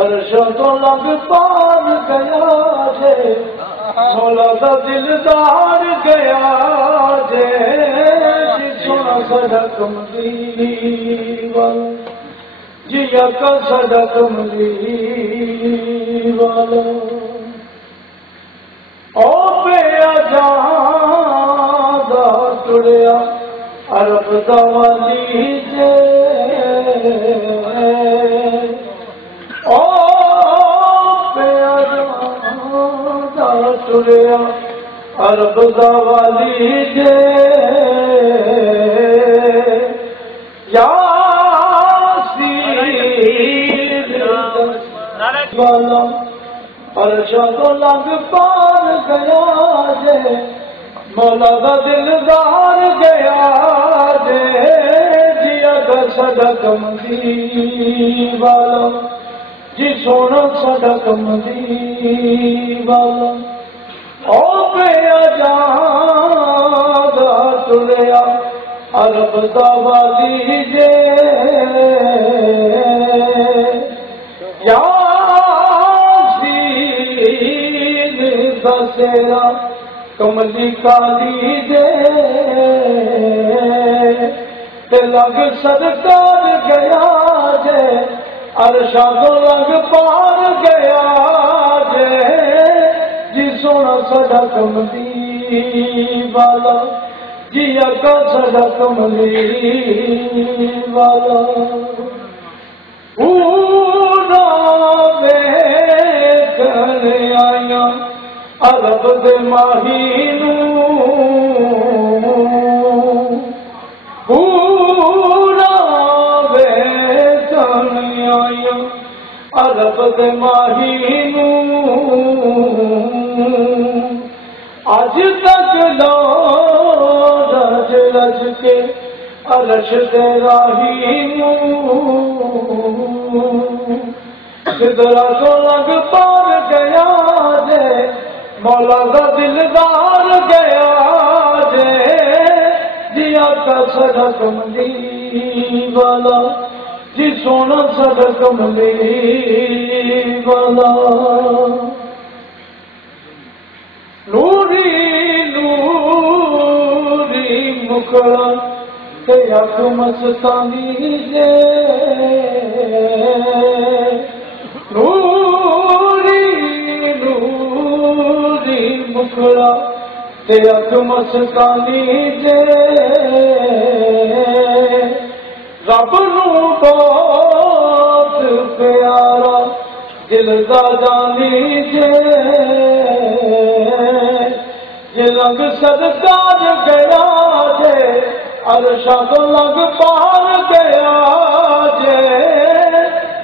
عرشوں تو لگ پار گیا جے مولا دا دلدار گیا جے جی سونا ساڈا کملی والا جی اکا ساڈا کملی والا او پیا جان دا ٹڑیا عرب دا والی جے او پیا جان دا ٹڑیا عرب دا والی جے والا عرشاں تو لگ پار گیا جے مولا دا دلدار گیا جے جیا دا ساڈا کملی والا جی سونا ساڈا کملی والا او پیا جان دا ٹریا عرب دا والی جے سیرا کملی کالی دے لگ سرکار گیا جے عرشاں تو لگ پار گیا جے جی سونا ساڈا کملی والا جی اکا ساڈا کملی والا آئیاں عرب دے ماہی پورا ویکھن آئیاں عرب دے ماہی اج تک لو رج رج کے عرش دے راہی سدرا تو لگ پار گیا جے مولا دا دلدار گیا جے جیا کا ساڈا کملی والا جی سونا ساڈا کملی والا نوری نوری مکھڑا تے اکھ مستانی جے نوری نوری مکھڑا تے اکھ مستانی جے رب نو بہت پیارا دل دا جانی جے جے لگ سرکار گیا جے عرشاں تو لگ پار گیا جے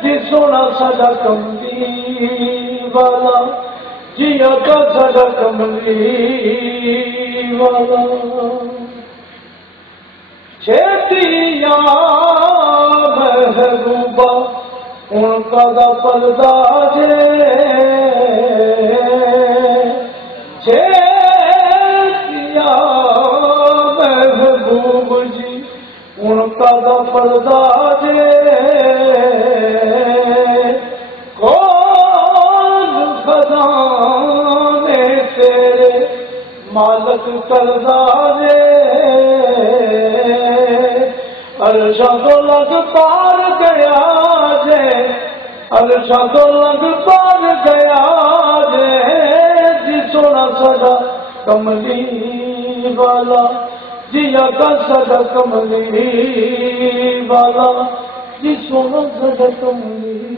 جی سونا ساڈا کملی والا جی اکا ساڈا کملی والا چھیتیاں محبوبہ ان کا دا پردہ جے چھیتیاں محبوب جی ان کا دا پردہ جے مالک کردار عرشاں تو لگ پار گیا جے عرشاں تو لگ پار گیا جے جی سونا ساڈا کملی والا جی اکا ساڈا کملی والا جی سونا ساڈا کملی